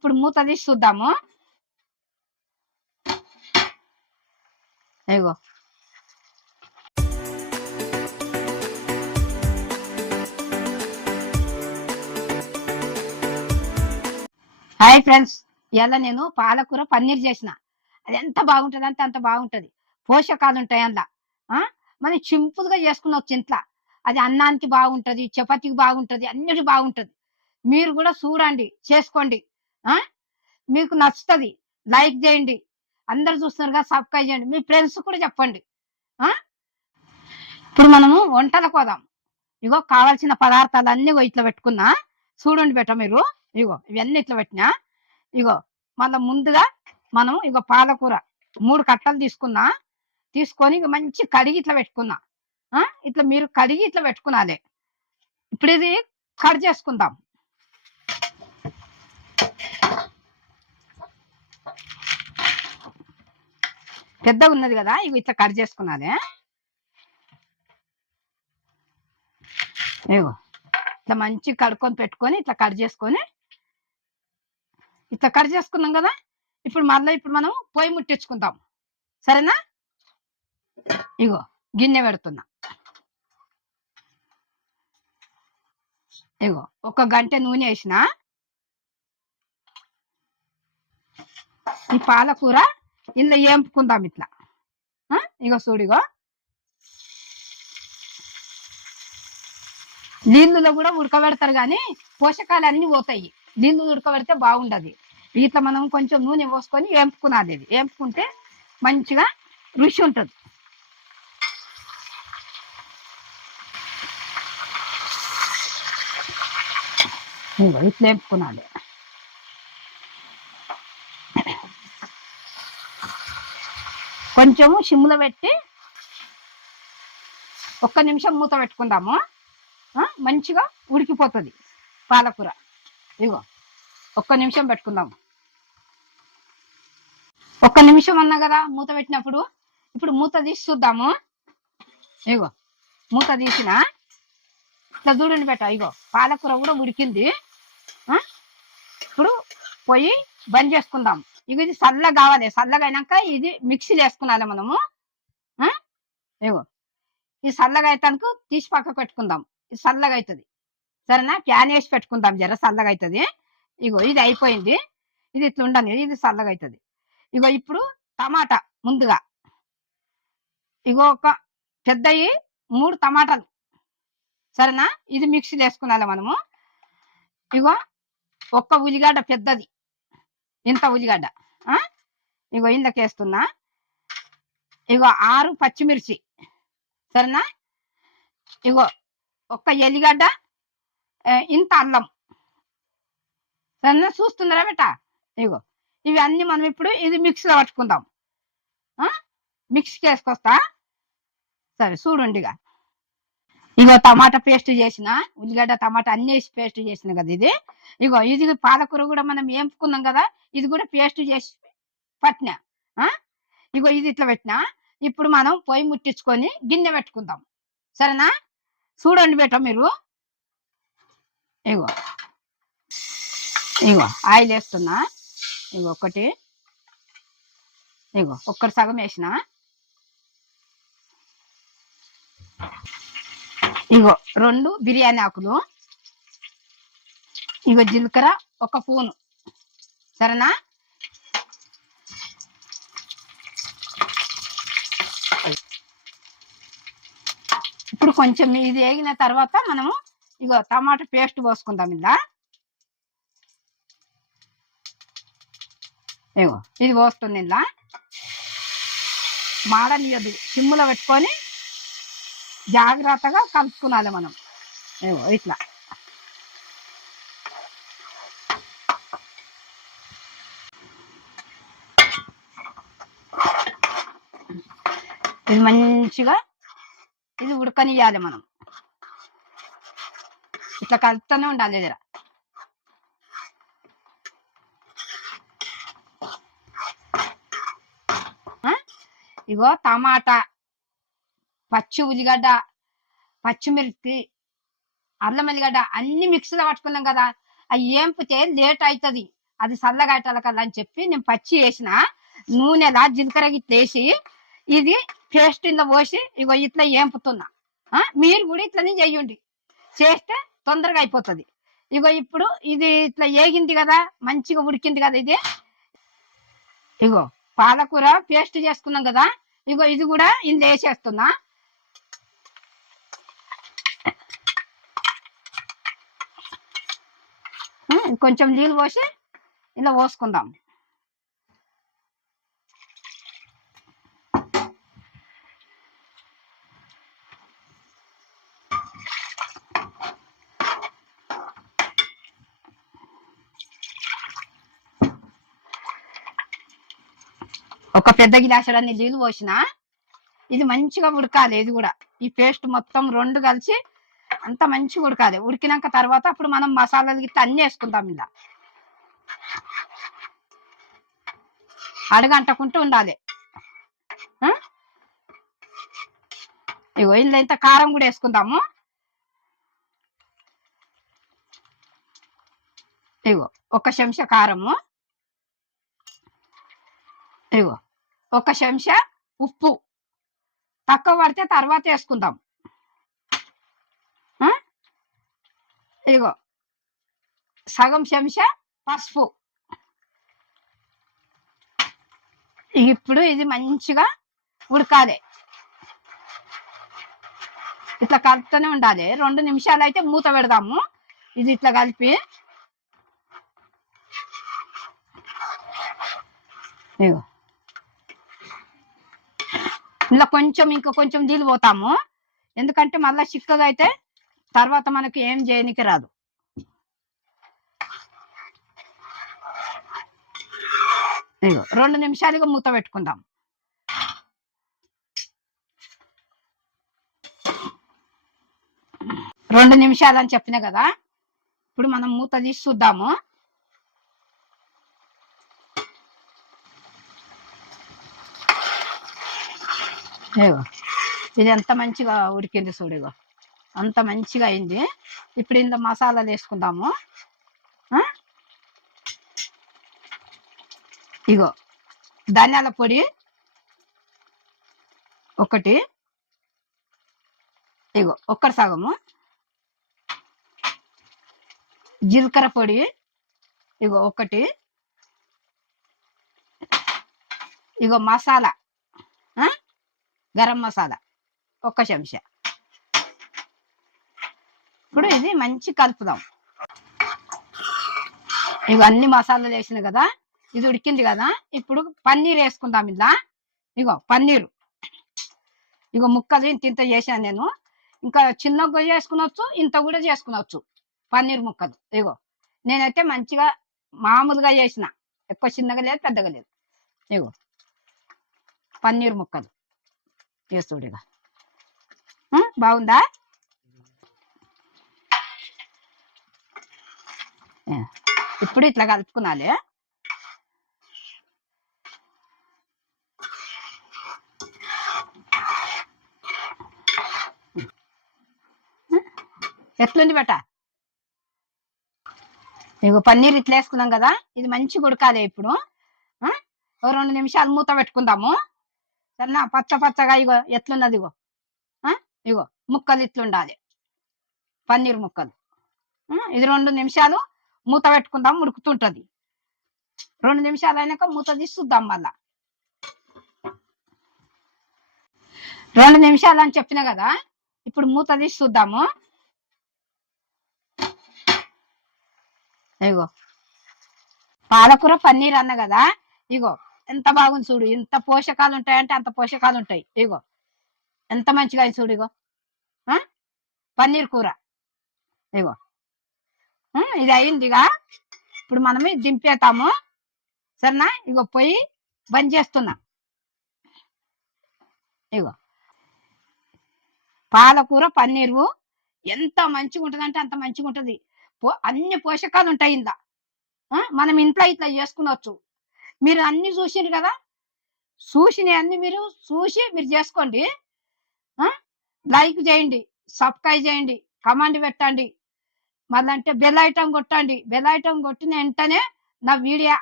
ఇప్పుడు మూత తీసి చూద్దాము. ఇగో హాయ్ ఫ్రెండ్స్, ఇలా నేను పాలకూర పన్నీర్ చేసిన. అది ఎంత బాగుంటుంది అంటే అంత బాగుంటుంది. పోషకాలు ఉంటాయి అందులో. మనం సింపుల్గా చేసుకున్నవచ్చు ఇంట్లో. అది అన్నానికి బాగుంటుంది, చపాతీకి బాగుంటుంది, అన్నిటికి బాగుంటుంది. మీరు కూడా చూడండి, చేసుకోండి. మీకు నచ్చుతుంది, లైక్ చేయండి. అందరు చూస్తున్నారుగా, సబ్స్క్రైబ్ చేయండి, మీ ఫ్రెండ్స్ కూడా చెప్పండి. ఇప్పుడు మనము వంటలకు పోదాం. ఇగో కావాల్సిన పదార్థాలు అన్నీ ఇట్లా పెట్టుకున్నా. చూడండి బెట మీరు. ఇగో ఇవన్నీ ఇట్లా పెట్టినా. ఇగో మళ్ళీ ముందుగా మనం ఇగో పాలకూర 3 కట్టలు తీసుకొని ఇక మంచి కడిగి ఇట్లా పెట్టుకున్నా. ఇట్లా మీరు కడిగి ఇట్లా పెట్టుకున్నాలే. ఇప్పుడు ఇది కట్ చేసుకుందాం. పెద్దగా ఉన్నది కదా, ఇవి ఇట్లా కట్ చేసుకున్నాలే. ఇగో ఇట్లా మంచి కడుక్కొని పెట్టుకొని ఇట్లా కట్ చేసుకొని ఇట్లా కట్ చేసుకున్నాం కదా. ఇప్పుడు మనం పొయ్యి ముట్టించుకుందాం, సరేనా? ఇగో గిన్నె పెడుతున్నా. ఇగో 1 గంట నూనె వేసిన. ఈ పాలకూర ఇందులో ఏంపుకుందాం ఇట్లా. ఇగో చూడిగో నీళ్ళలో కూడా ఉడకబెడతారు, కానీ పోషకాలు అన్ని పోతాయి. నీళ్ళు ఉడకబెడితే బాగుండదు. ఇట్లా మనం కొంచెం నూనె పోసుకొని ఏంపుకున్నది. ఇది ఏంపుకుంటే మంచిగా రుచి ఉంటుంది. ఇట్లా ఏంపుకున్నది. కొంచెము సిమ్లో పెట్టి 1 నిమిషం మూత పెట్టుకుందాము. మంచిగా ఉడికిపోతుంది పాలకూర. ఇగో 1 నిమిషం పెట్టుకుందాము. 1 నిమిషం అన్నా కదా మూత పెట్టినప్పుడు. ఇప్పుడు మూత తీసి చూద్దాము. ఇగో మూత తీసిన. ఇట్లా చూడండి బెట. ఇగో పాలకూర కూడా ఉడికింది. ఇప్పుడు పొయ్యి బంద్ చేసుకుందాం. ఇగో ఇది చల్లగా కావాలి. చల్లగా అయినాక ఇది మిక్సీలో వేసుకున్నాలి మనము. ఇగో ఈ చల్లగా అయితానికి తీసి పక్క పెట్టుకుందాం. ఇది చల్లగా అవుతుంది, సరేనా? ప్యాన్ వేసి పెట్టుకుందాం, జర చల్లగా అవుతుంది. ఇగో ఇది అయిపోయింది. ఇది ఇట్లా ఉండాలి, ఇది చల్లగా అవుతుంది. ఇగో ఇప్పుడు టమాటా ముందుగా ఇగో ఒక పెద్దవి 3 టమాటాలు, సరేనా? ఇది మిక్సీలో వేసుకున్నాలి మనము. ఇగో 1 ఉల్లిగడ్డ పెద్దది, ఇంత ఉల్లిగడ్డ ఇగో ఇందులోకి వేస్తున్నా. ఇగో 6 పచ్చిమిర్చి, సరేనా? ఇగో 1 ఎల్లిగడ్డ, ఇంత అల్లం, సరేనా? చూస్తున్నారా బెట? ఇగో ఇవి అన్ని మనం ఇప్పుడు ఇది మిక్సీలో పట్టుకుందాం. మిక్సీకి వేసుకొస్తా, సరే చూడండి. ఇగో టమాటా పేస్ట్ చేసిన, ఉల్లిగడ్డ టమాటా అన్ని వేసి పేస్ట్ చేసిన కదా ఇది. ఇగో ఇది పాలకూర కూడా మనం ఏంపుకున్నాం కదా, ఇది కూడా పేస్ట్ చేసి పట్టినా. ఇగో ఇది ఇట్లా పెట్టినా. ఇప్పుడు మనం పొయ్యి ముట్టించుకొని గిన్నె పెట్టుకుందాం, సరేనా? చూడండి బేట మీరు. ఇగో ఆయిల్ వేస్తున్నా. ఇగో ఒకటి, ఇగో ఒక్కటి సగం వేసిన. ఇగో 2 బిర్యానీ ఆకులు. ఇగో జీలకర్ర 1 స్పూను, సరేనా? ఇప్పుడు కొంచెం ఇది వేగిన తర్వాత మనము ఇగో టమాటా పేస్ట్ పోసుకుందాం ఇలా. ఇగో ఇది పోస్తుంది ఇలా. మాడనియద్దు, సిమ్ములో పెట్టుకొని జాగ్రత్తగా కలుపుకున్నాలి మనం. ఇగో ఇట్లా. ఇది మంచిగా ఇది ఉడకనియాలి మనం. ఇట్లా కలుపుతూనే ఉండాలి దగ్గర. ఇగో టమాటా, పచ్చి ఉల్లిగడ్డ, పచ్చిమిర్చి, అల్లం ఎల్లిగడ్డ అన్ని మిక్సీలో పట్టుకున్నాం కదా. అవి ఏంపితే లేట్ అవుతుంది. అది చల్లగాయటాల కల్లా అని చెప్పి నేను పచ్చి వేసిన నూనెలా జీలకర్ర గిట్ల వేసి ఇది పేస్ట్ ఇందులో పోసి ఇగో ఇట్లా ఏంపుతున్నా. మీరు కూడా ఇట్లనే చెయ్యండి, చేస్తే తొందరగా అయిపోతుంది. ఇగో ఇప్పుడు ఇది ఇట్లా ఏగింది కదా, మంచిగా ఉడికింది కదా. ఇది ఇగో పాలకూర పేస్ట్ చేసుకున్నాం కదా, ఇగో ఇది కూడా ఇందులో వేసేస్తున్నా. కొంచెం నీళ్ళు పోసి ఇలా పోసుకుందాం. ఒక పెద్ద గిలాసులన్నీ నీళ్ళు పోసిన. ఇది మంచిగా ఉడకాలి. ఇది కూడా ఈ పేస్ట్ మొత్తం రెండు కలిసి అంత మంచిగా ఉడకాలి. ఉడికినాక తర్వాత అప్పుడు మనం మసాలాలు గిట్ట అన్నీ వేసుకుందాం. ఇలా అడగంటకుంటూ ఉండాలి. ఇగో ఇందులో ఇంత కారం కూడా వేసుకుందాము. ఇగో ఒక చెంచా కారము, ఇగో ఒక చెంచా ఉప్పు, తక్కువ పడితే తర్వాత వేసుకుందాం. ఇగో సగం చెంచా పసుపు. ఇప్పుడు ఇది మంచిగా ఉడకాలి. ఇట్లా కలుపుతూనే ఉండాలి. 2 నిమిషాలు అయితే మూత పెడదాము. ఇది ఇట్లా కలిపి ఇగో ఇలా కొంచెం ఇంకా కొంచెం నీళ్ళు పోతాము. ఎందుకంటే మళ్ళీ చిక్కగా అయితే తర్వాత మనకి ఏం చేయనికి రాదు. ఇగో 2 నిమిషాలుగా మూత పెట్టుకుందాం. రెండు నిమిషాలు అని చెప్పిన కదా, ఇప్పుడు మనం మూత తీసి చూద్దాము. ఇగో ఇది ఎంత మంచిగా ఉడికింది చూడు. ఇగో అంత మంచిగా అయింది. ఇప్పుడు ఇంత మసాలాలు వేసుకుందాము. ఇగో ధనియాల పొడి ఒకటి, ఇగో ఒక్కటి సగము. జీలకర్ర పొడి ఇగో ఒకటి. ఇగో మసాలా, గరం మసాలా ఒక చెంచా. ఇప్పుడు ఇది మంచి కలుపుదాం. ఇవన్నీ మసాలాలు వేసిన కదా, ఇది ఉడికింది కదా. ఇప్పుడు పన్నీర్ వేసుకుందాం. ఇలా ఇగో పన్నీరు, ఇగో ముక్కలు ఇంత చేశాను నేను. ఇంకా చిన్నగా చేసుకునొచ్చు, ఇంత కూడా చేసుకునొచ్చు పన్నీర్ ముక్కలు. ఇగో నేనైతే మంచిగా మామూలుగా చేసిన, ఎక్కువ చిన్నగా లేదు పెద్దగా లేదు. ఇగో పన్నీర్ ముక్కలు చేస్తుడు. ఇక బాగుందా? ఇప్పుడు ఇట్లా కలుపుకునాలి. ఎట్లుంది బెట? ఇగో పన్నీర్ ఇట్లా వేసుకున్నాం కదా, ఇది మంచిగా ఉడకాలి. ఇప్పుడు 2 నిమిషాలు మూత పెట్టుకుందాము. సరేనా? పచ్చ పచ్చగా ఇగో ఎట్లున్నది. ఇగో ఇగో ముక్కలు ఇట్లుండాలి, పన్నీర్ ముక్కలు. ఇది 2 నిమిషాలు మూత పెట్టుకుందాం, ఉడుకుతుంటది. 2 నిమిషాలు అయినాక మూత తీసి చూద్దాం. మళ్ళా 2 నిమిషాలు అని చెప్పిన కదా, ఇప్పుడు మూత తీసి చూద్దాము. ఇగో పాలకూర పన్నీర్ అన్న కదా, ఇగో ఎంత బాగుంది చూడు. ఎంత పోషకాలు ఉంటాయంటే అంత పోషకాలు ఉంటాయి. ఇగో ఎంత మంచిగా అయింది చూడు. ఇగో పన్నీర్ కూర. ఇగో ఇది అయిందిగా, ఇప్పుడు మనం దింపేతాము. సరేనా? ఇగో పొయ్యి బంద్ చేస్తున్నా. ఇగో పాలకూర పన్నీరు ఎంత మంచిగా ఉంటుంది అంటే అంత మంచిగా ఉంటుంది. అన్ని పోషకాలు ఉంటాయి ఇందా. మనం ఇంట్లో ఇట్లా చేసుకునవచ్చు. మీరు అన్ని చూసిరు కదా, చూసినవన్నీ మీరు చూసి మీరు చేసుకోండి. లైక్ చేయండి, సబ్స్క్రైబ్ చేయండి, కమెంట్ పెట్టండి. మళ్ళీ అంటే బెల్ ఐటమ్ కొట్టండి. బెల్ ఐటమ్ కొట్టిన వెంటనే నా వీడియో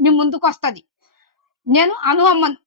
మీ ముందుకు వస్తది. నేను అనువమ్మను.